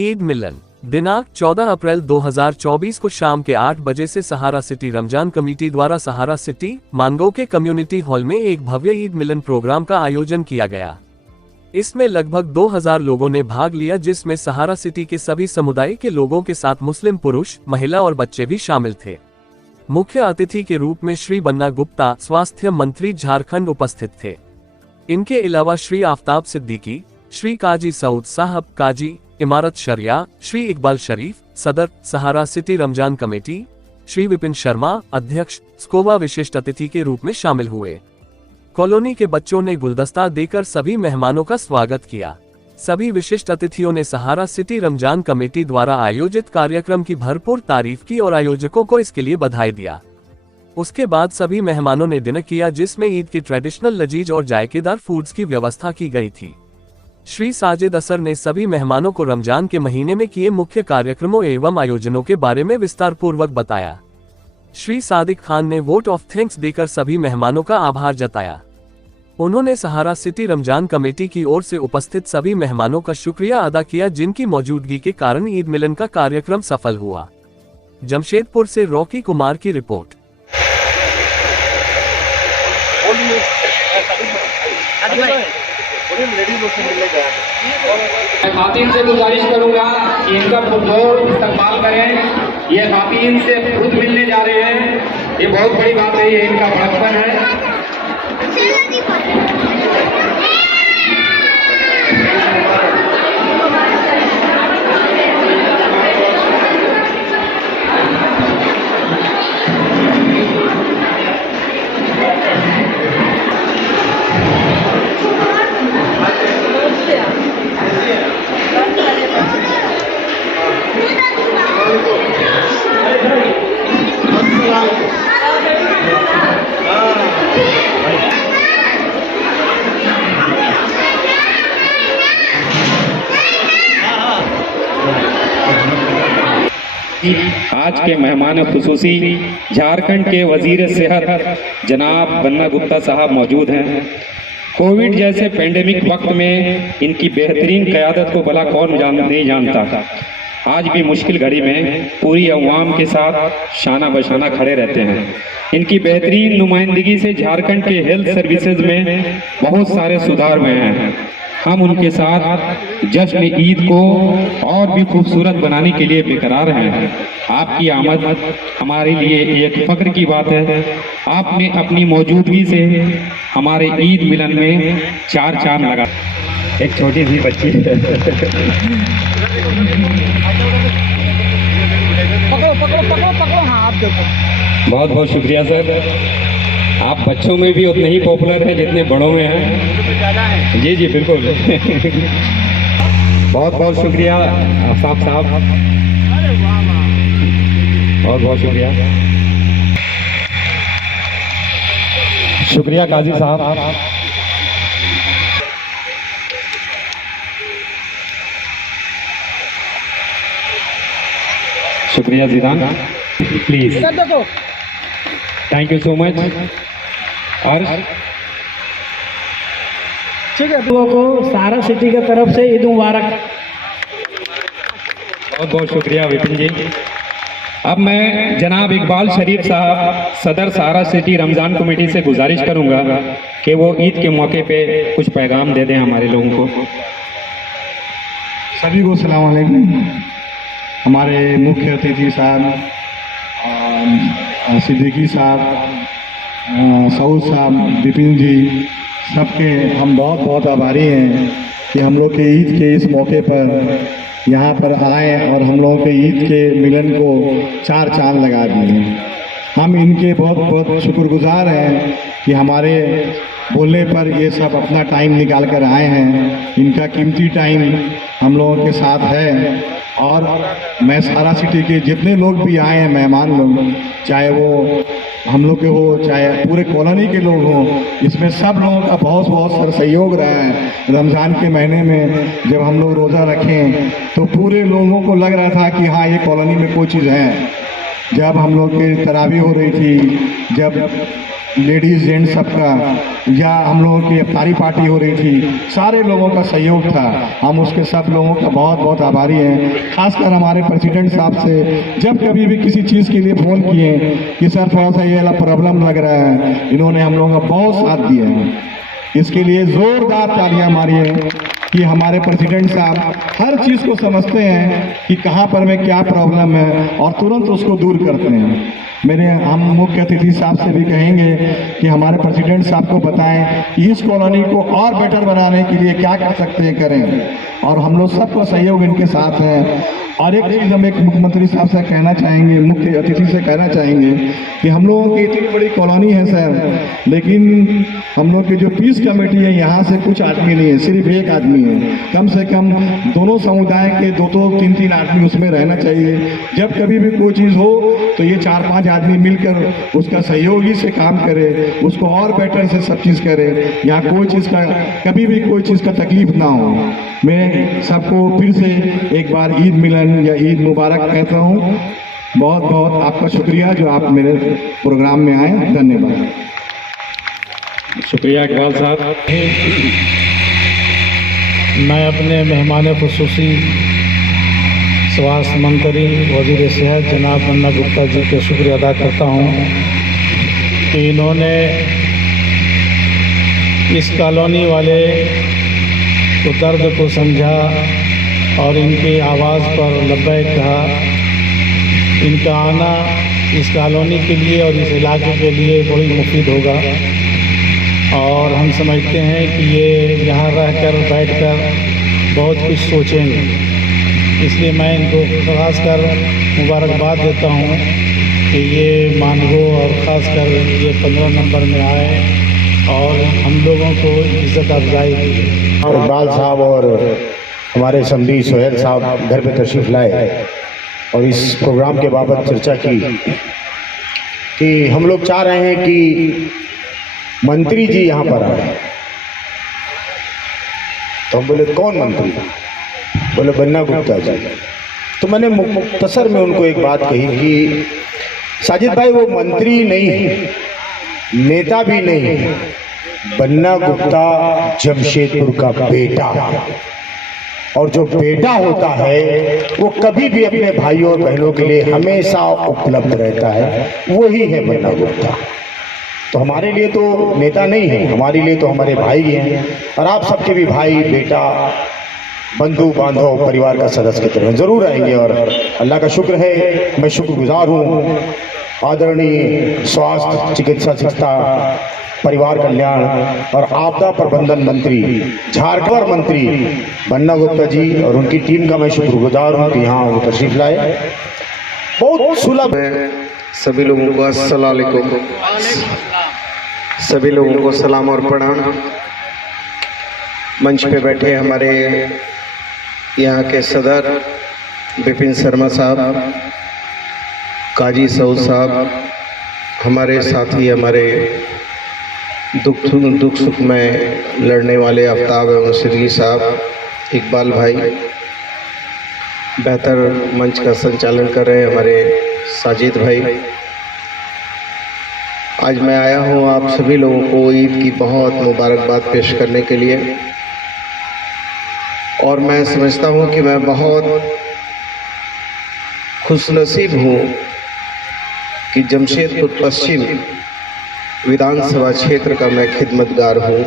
ईद मिलन दिनांक 14 अप्रैल 2024 को शाम के 8 बजे से सहारा सिटी रमजान कमेटी द्वारा सहारा सिटी मानगो के कम्युनिटी हॉल में एक भव्य ईद मिलन प्रोग्राम का आयोजन किया गया। इसमें लगभग 2000 लोगों ने भाग लिया, जिसमें सहारा सिटी के सभी समुदाय के लोगों के साथ मुस्लिम पुरुष, महिला और बच्चे भी शामिल थे। मुख्य अतिथि के रूप में श्री बन्ना गुप्ता, स्वास्थ्य मंत्री झारखंड उपस्थित थे। इनके अलावा श्री आफ्ताब सिद्दीकी, श्री काजी सऊद साहब, काजी इमारत शरिया, श्री इकबाल शरीफ, सदर सहारा सिटी रमजान कमेटी, श्री विपिन शर्मा, अध्यक्ष स्कोवा विशिष्ट अतिथि के रूप में शामिल हुए। कॉलोनी के बच्चों ने गुलदस्ता देकर सभी मेहमानों का स्वागत किया। सभी विशिष्ट अतिथियों ने सहारा सिटी रमजान कमेटी द्वारा आयोजित कार्यक्रम की भरपूर तारीफ की और आयोजकों को इसके लिए बधाई दिया। उसके बाद सभी मेहमानों ने डिनर किया, जिसमें ईद की ट्रेडिशनल लजीज और जायकेदार फूड्स की व्यवस्था की गई थी। श्री साजिद असर ने सभी मेहमानों को रमजान के महीने में किए मुख्य कार्यक्रमों एवं आयोजनों के बारे में विस्तार पूर्वक बताया। श्री सादिक खान ने वोट ऑफ थैंक्स देकर सभी मेहमानों का आभार जताया। उन्होंने सहारा सिटी रमजान कमेटी की ओर से उपस्थित सभी मेहमानों का शुक्रिया अदा किया, जिनकी मौजूदगी के कारण ईद मिलन का कार्यक्रम सफल हुआ। जमशेदपुर से रॉकी कुमार की रिपोर्ट। मैं खातिन से गुजारिश करूंगा कि इनका पुरजोर इस्तेमाल करें। ये खातिन से खुद मिलने जा रहे हैं, ये बहुत बड़ी बात है, ये इनका बड़प्पन है। आज के मेहमान खुसूसी झारखंड के वजीर सेहत जनाब बन्ना गुप्ता साहब मौजूद हैं। कोविड जैसे पेंडेमिक वक्त में इनकी बेहतरीन क़यादत को भला कौन नहीं जानता। आज भी मुश्किल घड़ी में पूरी अवाम के साथ शाना बशाना खड़े रहते हैं। इनकी बेहतरीन नुमाइंदगी से झारखंड के हेल्थ सर्विसेज में बहुत सारे सुधार हुए हैं। हम उनके साथ जश्न ईद को और भी खूबसूरत बनाने के लिए बेकरार हैं। आपकी आमद हमारे लिए एक फख्र की बात है। आपने अपनी मौजूदगी से हमारे ईद मिलन में चार चांद लगा। एक छोटी सी बच्ची पकड़ो हाँ, आप देखो। बहुत बहुत शुक्रिया सर। आप बच्चों में भी उतने ही पॉपुलर हैं जितने बड़ों में हैं। जी जी बिल्कुल। बहुत बहुत शुक्रिया आफ्ताब साहब, बहुत बहुत शुक्रिया। शुक्रिया काजी साहब। शुक्रिया जीदान, please thank you so much. और ठीक है, लोगों को सहारा सिटी की तरफ से ईद मुबारक। बहुत बहुत शुक्रिया विपिन जी। अब मैं जनाब इकबाल शरीफ साहब सदर सहारा सिटी रमजान कमेटी से गुजारिश करूंगा कि वो ईद के मौके पे कुछ पैगाम दे दें हमारे लोगों को। सभी को सलाम अलैकुम। हमारे मुख्य अतिथि साहब सिद्दीकी साहब, सऊद साहब, विपिन जी, सबके हम बहुत बहुत आभारी हैं कि हम लोग के ईद के इस मौके पर यहाँ पर आए और हम लोगों के ईद के मिलन को चार चांद लगा दिए। हम इनके बहुत बहुत शुक्रगुजार हैं कि हमारे बोलने पर ये सब अपना टाइम निकाल कर आए हैं। इनका कीमती टाइम हम लोगों के साथ है। और मैं सहारा सिटी के जितने लोग भी आए हैं मेहमान लोग, चाहे वो हम लोग के हो चाहे पूरे कॉलोनी के लोग हों, इसमें सब लोगों का बहुत बहुत सहयोग रहा है। रमज़ान के महीने में जब हम लोग रोज़ा रखें तो पूरे लोगों को लग रहा था कि हाँ ये कॉलोनी में कोई चीज़ है। जब हम लोग की तरावी हो रही थी, जब लेडीज जेंट्स सबका, या हम लोगों की इफ्तारी पार्टी हो रही थी, सारे लोगों का सहयोग था। हम उसके सब लोगों का बहुत बहुत आभारी हैं। खासकर हमारे प्रेसिडेंट साहब से जब कभी भी किसी चीज़ के लिए फ़ोन किए कि सर थोड़ा सा ये वाला प्रॉब्लम लग रहा है, इन्होंने हम लोगों का बहुत साथ दिया है। इसके लिए ज़ोरदार तालियां मारिए कि हमारे प्रेसिडेंट साहब हर चीज़ को समझते हैं कि कहाँ पर में क्या प्रॉब्लम है और तुरंत उसको दूर करते हैं। हम मुख्य अतिथि साहब से भी कहेंगे कि हमारे प्रेसिडेंट साहब को बताएं कि इस कॉलोनी को और बेटर बनाने के लिए क्या कर सकते हैं करें, और हम लोग सबका सहयोग इनके साथ है। और एक चीज़ हम एक मुख्यमंत्री साहब से कहना चाहेंगे, मुख्य अतिथि से कहना चाहेंगे कि हम लोगों की इतनी बड़ी कॉलोनी है सर, लेकिन हम लोग की जो पीस कमेटी है यहाँ से कुछ आदमी नहीं है, सिर्फ एक आदमी है। कम से कम दोनों समुदाय के दो तीन तीन आदमी उसमें रहना चाहिए। जब कभी भी कोई चीज़ हो तो ये 4-5 आदमी मिलकर उसका सहयोगी से काम करे, उसको और बेटर से सब चीज़ करे, यहाँ कोई चीज़ का कभी भी कोई चीज़ का तकलीफ ना हो। मैं सबको फिर से एक बार ईद मिलन या ईद मुबारक कहता हूँ। बहुत बहुत आपका शुक्रिया जो आप मेरे प्रोग्राम में आए, धन्यवाद। शुक्रिया इकबाल साहब। मैं अपने मेहमान खुसूसी स्वास्थ्य मंत्री वज़ीर सेहत जनाब बन्ना गुप्ता जी का शुक्रिया अदा करता हूँ कि इन्होंने इस कॉलोनी वाले तो दर्द को समझा और इनकी आवाज़ पर लब्बैक कहा। इनका आना इस कॉलोनी के लिए और इस इलाके के लिए बड़ी मुफीद होगा, और हम समझते हैं कि ये यहाँ रहकर बैठकर बहुत कुछ सोचेंगे। इसलिए मैं इनको खासकर मुबारकबाद देता हूँ कि ये मानगो और ख़ासकर ये 15 नंबर में आए और हम लोगों को इज़्ज़त अफजाई की। इकबाल साहब और हमारे समधी सोहेल साहब घर पे तशरीफ़ लाए और इस प्रोग्राम के बाबत चर्चा की कि हम लोग चाह रहे हैं कि मंत्री जी यहाँ पर आए। तो हम बोले कौन मंत्री? बोले बन्ना गुप्ता जी। तो मैंने मुख्तसर में उनको एक बात कही कि साजिद भाई वो मंत्री नहीं है, नेता भी नहीं है, बन्ना गुप्ता जमशेदपुर का बेटा है, और जो बेटा होता है वो कभी भी अपने भाइयों और बहनों के लिए हमेशा उपलब्ध रहता है, वही है बन्ना गुप्ता। तो हमारे लिए तो नेता नहीं है, हमारे लिए तो हमारे भाई हैं, और आप सबके भी भाई बेटा बंधु बांधव परिवार का सदस्य की तरह जरूर आएंगे। और अल्लाह का शुक्र है, मैं शुक्रगुजार हूँ आदरणीय स्वास्थ्य चिकित्सा शिक्षा परिवार कल्याण और आपदा प्रबंधन मंत्री झारखंड मंत्री बन्ना गुप्ता जी और उनकी टीम का मैं शुक्रगुजार हूँ कि यहाँ वो तशरीफ लाए। बहुत सुलभ है। सभी लोगों को अस्सलाम वालेकुम, सभी लोगों को सलाम और प्रणाम। मंच पे बैठे हमारे यहाँ के सदर विपिन शर्मा साहब, काजी सऊद साहब, हमारे साथी, हमारे दुख सुख में लड़ने वाले आफ्ताब एवं सिद्दीकी साहब, इकबाल भाई, बेहतर मंच का संचालन कर रहे हैं हमारे साजिद भाई। आज मैं आया हूँ आप सभी लोगों को ईद की बहुत मुबारकबाद पेश करने के लिए, और मैं समझता हूँ कि मैं बहुत खुशनसीब हूँ कि जमशेदपुर पश्चिम विधानसभा क्षेत्र का मैं खिदमतगार हूँ।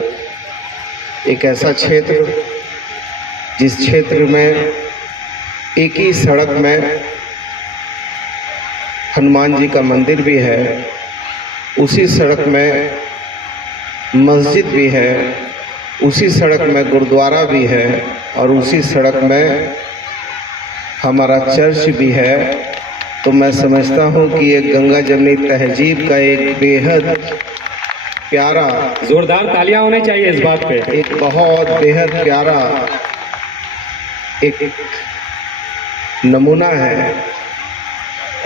एक ऐसा क्षेत्र जिस क्षेत्र में एक ही सड़क में हनुमान जी का मंदिर भी है, उसी सड़क में मस्जिद भी है, उसी सड़क में गुरुद्वारा भी है, और उसी सड़क में हमारा चर्च भी है। तो मैं समझता हूँ कि ये गंगा जमनी तहजीब का एक बेहद प्यारा, जोरदार तालियां होनी चाहिए इस बात पे, एक बहुत बेहद प्यारा एक नमूना है।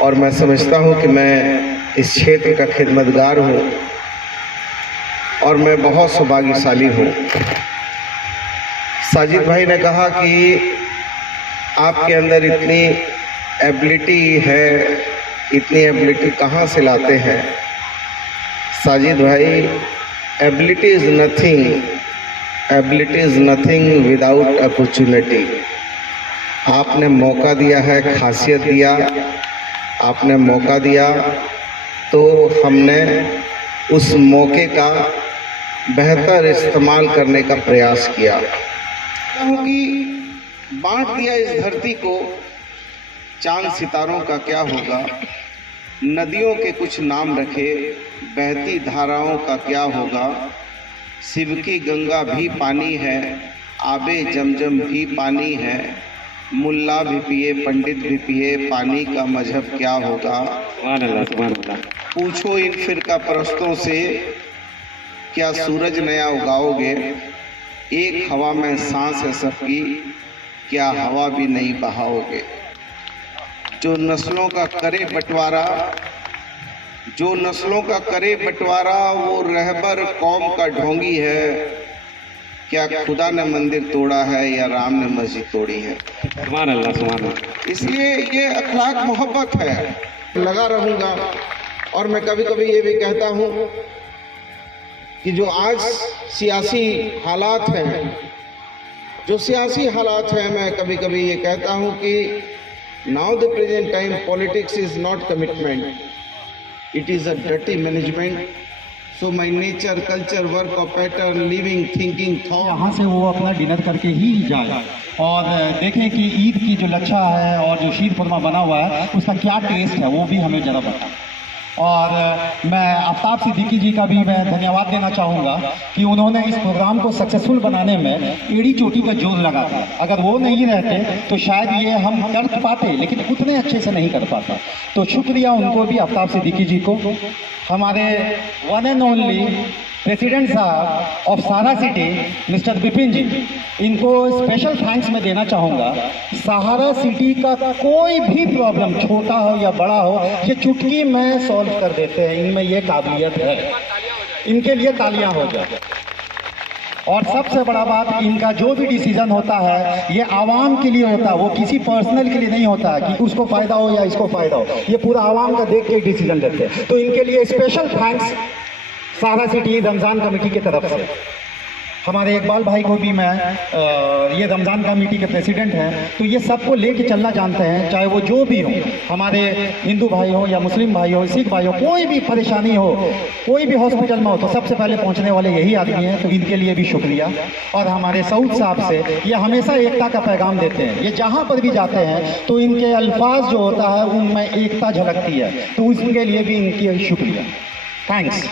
और मैं समझता हूँ कि मैं इस क्षेत्र का खिदमतगार हूँ और मैं बहुत सौभाग्यशाली हूँ। साजिद भाई ने कहा कि आपके अंदर इतनी एबिलिटी है, इतनी एबिलिटी कहाँ से लाते हैं? साजिद भाई, ability is nothing without opportunity. आपने मौका दिया है, खासियत दिया, आपने मौका दिया, तो हमने उस मौके का बेहतर इस्तेमाल करने का प्रयास किया। क्योंकि बांट दिया इस धरती को, चांद सितारों का क्या होगा, नदियों के कुछ नाम रखे, बहती धाराओं का क्या होगा, शिव की गंगा भी पानी है, आबे जमजम भी पानी है, मुल्ला भी पिए पंडित भी पिए, पानी का मजहब क्या होगा। सुभान अल्लाह, सुभान अल्लाह। पूछो इन फिरका परस्तों से, क्या सूरज नया उगाओगे, एक हवा में सांस है सबकी, क्या हवा भी नहीं बहाओगे। जो नस्लों का करे बंटवारा, वो रहबर कौम का ढोंगी है, क्या खुदा ने मंदिर तोड़ा है या राम ने मस्जिद तोड़ी है। सुभान अल्लाह, सुभान अल्लाह। इसलिए ये अखलाक मोहब्बत है। लगा रहूँगा। और मैं कभी कभी ये भी कहता हूँ कि जो आज सियासी हालात हैं, मैं कभी कभी ये कहता हूँ कि now the present time politics is not commitment, it is a dirty management. So my nature, culture, work of pattern, living, thinking, thought. यहाँ से वो अपना डिनर करके ही जाए और देखें कि ईद की जो लच्छा है और जो शीर खुरमा बना हुआ है उसका क्या टेस्ट है, वो भी हमें ज़रा बताएं। और मैं आफ्ताब सिद्दीकी जी का भी मैं धन्यवाद देना चाहूँगा कि उन्होंने इस प्रोग्राम को सक्सेसफुल बनाने में एड़ी चोटी का जोर लगा था। अगर वो नहीं रहते तो शायद ये हम कर पाते, लेकिन उतने अच्छे से नहीं कर पाते। तो शुक्रिया उनको भी, आफ्ताब सिद्दीकी जी को। हमारे वन एंड ओनली प्रेसिडेंट साहब ऑफ सहारा सिटी मिस्टर विपिन जी, इनको स्पेशल थैंक्स मैं देना चाहूँगा। सहारा सिटी का कोई भी प्रॉब्लम, छोटा हो या बड़ा हो, ये चुटकी में सॉल्व कर देते हैं। इनमें ये काबिलियत है, इनके लिए तालियां हो जाए। और सबसे बड़ा बात, इनका जो भी डिसीजन होता है ये आवाम के लिए होता है, वो किसी पर्सनल के लिए नहीं होता है कि उसको फ़ायदा हो या इसको फ़ायदा हो, ये पूरा आवाम का देख के डिसीजन लेते हैं। तो इनके लिए स्पेशल थैंक्स सहारा सिटी रमज़ान कमेटी की तरफ से। हमारे इकबाल भाई को भी मैं ये रमज़ान कमेटी के प्रेसिडेंट हैं, तो ये सबको लेके चलना जानते हैं, चाहे वो जो भी हो, हमारे हिंदू भाई हो या मुस्लिम भाई हो, सिख भाई हो, कोई भी परेशानी हो, कोई भी हॉस्पिटल में हो, तो सबसे पहले पहुंचने वाले यही आदमी हैं। तो इनके लिए भी शुक्रिया। और हमारे सऊद साहब से, ये हमेशा एकता का पैगाम देते हैं। ये जहाँ पर भी जाते हैं तो इनके अल्फाज जो होता है उनमें एकता झलकती है, तो उसके लिए भी इनकी शुक्रिया। थैंक्स।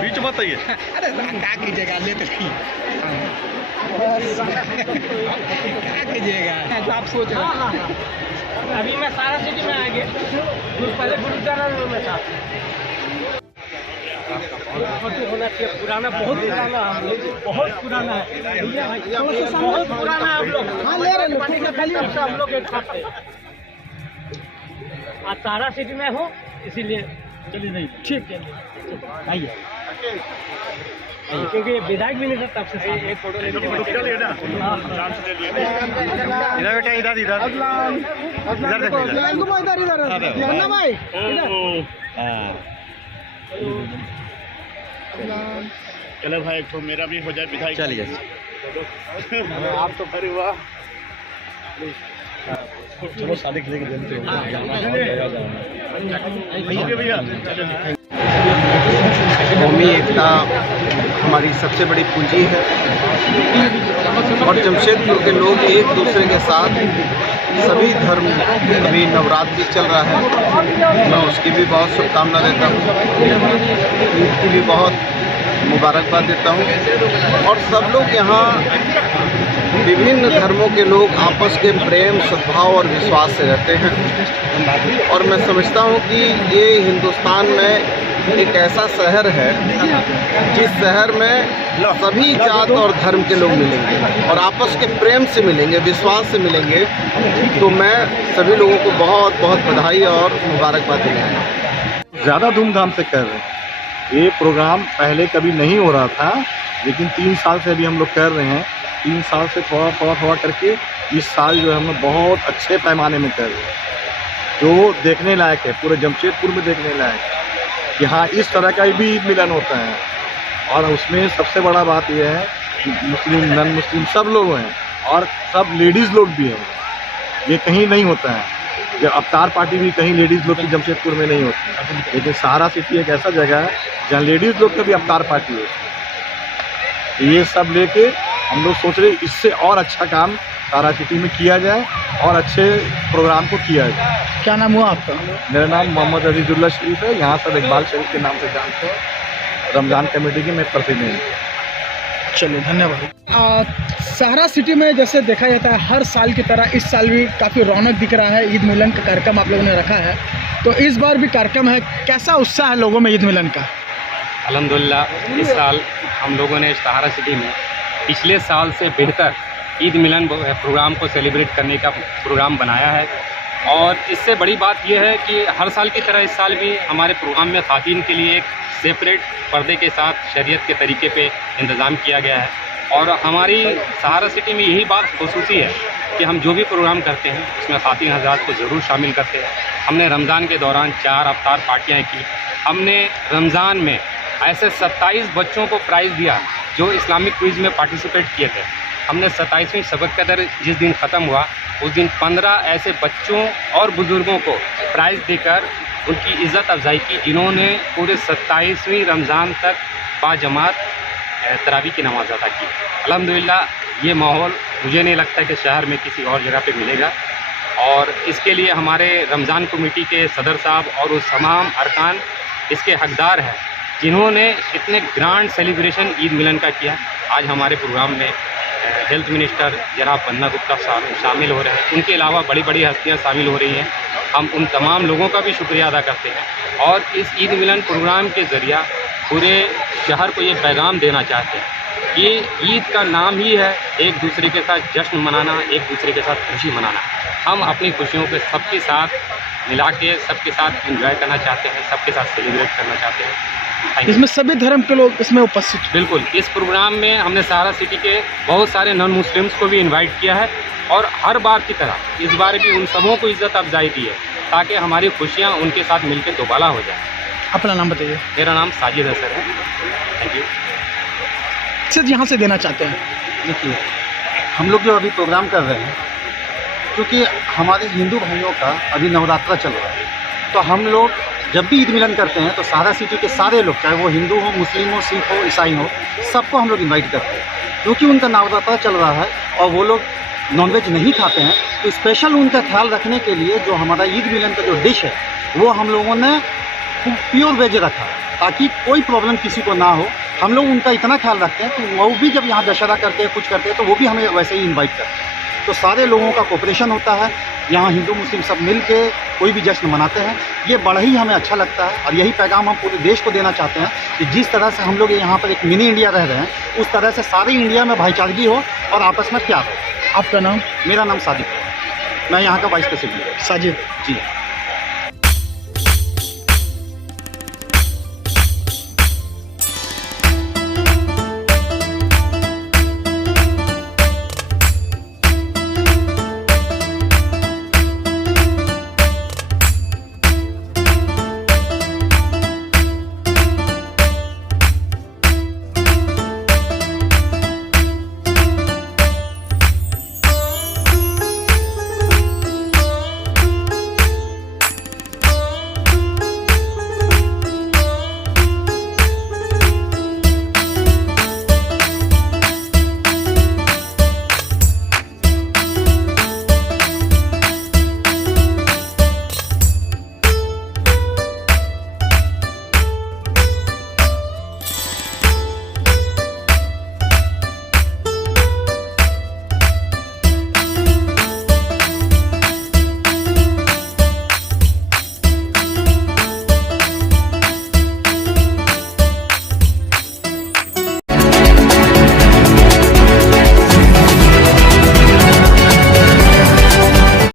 बीच मत आइए। अरे क्या कीजिएगा, लेते रहिए। क्या कीजिएगा, तो आप सोच रहे हैं। अभी मैं सारा सिटी में आ गया, पहले गुरुद्वारा में था। होना चाहिए, पुराना, बहुत पुराना, बहुत पुराना है, बहुत पुराना है। हम लोग पानी का खाली हम लोग एक खाते। आज सारा सिटी में हूँ, इसीलिए चलिए नहीं, ठीक है, आइए। क्योंकि विधायक भी नहीं सकता आपसे एक फोटो ले लीजिए ना। इधर बेटा, इधर इधर इधर देखो, इधर भाई, चलो भाई, तो मेरा भी हो जाए विधायक। चलिए। आप तो भरे हुआ। चलो शादी के लिए भैया। कौमी एकता हमारी सबसे बड़ी पूंजी है और जमशेदपुर के लोग एक दूसरे के साथ सभी धर्म, अभी नवरात्रि चल रहा है, मैं उसकी भी बहुत शुभकामना देता हूँ, ईद की भी बहुत मुबारकबाद देता हूँ। और सब लोग यहाँ विभिन्न धर्मों के लोग आपस के प्रेम, सद्भाव और विश्वास से रहते हैं। और मैं समझता हूँ कि ये हिंदुस्तान में एक ऐसा शहर है जिस शहर में सभी जात और धर्म के लोग मिलेंगे और आपस के प्रेम से मिलेंगे, विश्वास से मिलेंगे। तो मैं सभी लोगों को बहुत बहुत बधाई और मुबारकबाद देना है। ज़्यादा धूमधाम से कर रहे हैं। ये प्रोग्राम पहले कभी नहीं हो रहा था, लेकिन 3 साल से अभी हम लोग कर रहे हैं। 3 साल से थोड़ा करके इस साल जो है हम लोग बहुत अच्छे पैमाने में कर रहे हैं, जो देखने लायक है। पूरे जमशेदपुर में देखने लायक है कि हाँ, इस तरह का भी ईद मिलन होता है। और उसमें सबसे बड़ा बात यह है कि मुस्लिम नॉन मुस्लिम सब लोग हैं और सब लेडीज़ लोग भी हैं। ये कहीं नहीं होता है। जब अवतार पार्टी भी कहीं लेडीज़ लोग की जमशेदपुर में नहीं होती, लेकिन सहारा सिटी एक ऐसा जगह है जहाँ लेडीज़ लोग की भी अवतार पार्टी होती है। ये सब लेके हम लोग सोच रहे इससे और अच्छा काम सहारा सिटी में किया जाए और अच्छे प्रोग्राम को किया जाए। क्या नाम हुआ आपका? मेरा नाम मोहम्मद अजीजुल्ला शरीफ है। यहाँ सब इकबाल शरीफ के नाम से जानते हैं। रमज़ान कमेटी के मैं प्रेसिडेंट हूँ। चलिए, धन्यवाद। सहारा सिटी में जैसे देखा जाता है हर साल की तरह इस साल भी काफ़ी रौनक दिख रहा है। ईद मिलन का कार्यक्रम आप लोगों ने रखा है, तो इस बार भी कार्यक्रम है। कैसा उत्साह है लोगों में ईद मिलन का? अल्हम्दुलिल्लाह, इस साल हम लोगों ने सहारा सिटी में पिछले साल से बेहतर ईद मिलन प्रोग्राम को सेलिब्रेट करने का प्रोग्राम बनाया है। और इससे बड़ी बात यह है कि हर साल की तरह इस साल भी हमारे प्रोग्राम में ख़वातीन के लिए एक सेपरेट पर्दे के साथ शरीयत के तरीके पे इंतज़ाम किया गया है। और हमारी सहारा सिटी में यही बात खुसूसी है कि हम जो भी प्रोग्राम करते हैं उसमें ख़वातीन हज़रात को ज़रूर शामिल करते हैं। हमने रमज़ान के दौरान 4 अवतार पार्टियाँ की। हमने रमज़ान में ऐसे 27 बच्चों को प्राइज़ दिया जो इस्लामिक क्विज़ में पार्टिसिपेट किए थे। हमने 27वीं सबक कदर जिस दिन ख़त्म हुआ उस दिन 15 ऐसे बच्चों और बुज़ुर्गों को प्राइज़ देकर उनकी इज़्ज़त अफजाई की जिन्होंने पूरे 27वीं रमज़ान तक बाजमात तरावी की नमाज़ अदा की। अल्हम्दुलिल्लाह, ये माहौल मुझे नहीं लगता कि शहर में किसी और जगह पे मिलेगा। और इसके लिए हमारे रमज़ान कमेटी के सदर साहब और उस तमाम अरकान इसके हकदार हैं जिन्होंने इतने ग्रांड सेलिब्रेशन ईद मिलन का किया। आज हमारे प्रोग्राम में हेल्थ मिनिस्टर जनाब बन्ना गुप्ता साहब शामिल हो रहे हैं। उनके अलावा बड़ी बड़ी हस्तियां शामिल हो रही हैं। हम उन तमाम लोगों का भी शुक्रिया अदा करते हैं और इस ईद मिलन प्रोग्राम के ज़रिया पूरे शहर को ये पैगाम देना चाहते हैं कि ईद का नाम ही है एक दूसरे के साथ जश्न मनाना, एक दूसरे के साथ खुशी मनाना। हम अपनी खुशियों को सबके साथ मिला के सबके साथ एंजॉय करना चाहते हैं, सबके साथ सेलिब्रेट करना चाहते हैं। इसमें सभी धर्म के लोग इसमें उपस्थित? बिल्कुल। इस प्रोग्राम में हमने सहारा सिटी के बहुत सारे नॉन मुस्लिम्स को भी इनवाइट किया है और हर बार की तरह इस बार भी उन सबों को इज़्ज़त अफजाई दी है ताकि हमारी खुशियाँ उनके साथ मिलकर दोबाला हो जाए। अपना नाम बताइए। मेरा नाम साजिद असर है। Thank you. सिर्फ यहाँ से देना चाहते हैं? देखिए, हम लोग जो अभी प्रोग्राम कर रहे हैं, क्योंकि हमारे हिंदू भाइयों का अभी नवरात्रा चल रहा है, तो हम लोग जब भी ईद मिलन करते हैं तो सहारा सिटी के सारे लोग, चाहे वो हिंदू हो, मुस्लिम हो, सिख हो, ईसाई हो, सबको हम लोग इनवाइट करते हैं। क्योंकि उनका नवरात्रा चल रहा है और वो लोग नॉनवेज नहीं खाते हैं, तो स्पेशल उनका ख्याल रखने के लिए जो हमारा ईद मिलन का जो डिश है वो हम लोगों ने प्योर वेज रखा ताकि कोई प्रॉब्लम किसी को ना हो। हम लोग उनका इतना ख्याल रखते हैं तो वो भी जब यहाँ दशहरा करते हैं, कुछ करते हैं, तो वो भी हमें वैसे ही इन्वाइट करते हैं। तो सारे लोगों का कोऑपरेशन होता है। यहाँ हिंदू मुस्लिम सब मिल के कोई भी जश्न मनाते हैं। ये बड़ा ही हमें अच्छा लगता है और यही पैगाम हम पूरे देश को देना चाहते हैं कि जिस तरह से हम लोग यहाँ पर एक मिनी इंडिया रह रहे हैं, उस तरह से सारे इंडिया में भाईचारगी हो और आपस में प्यार हो। आपका नाम? मेरा नाम साजिद है। मैं यहाँ का वाइस प्रेसिडेंट हूँ। साजिद जी।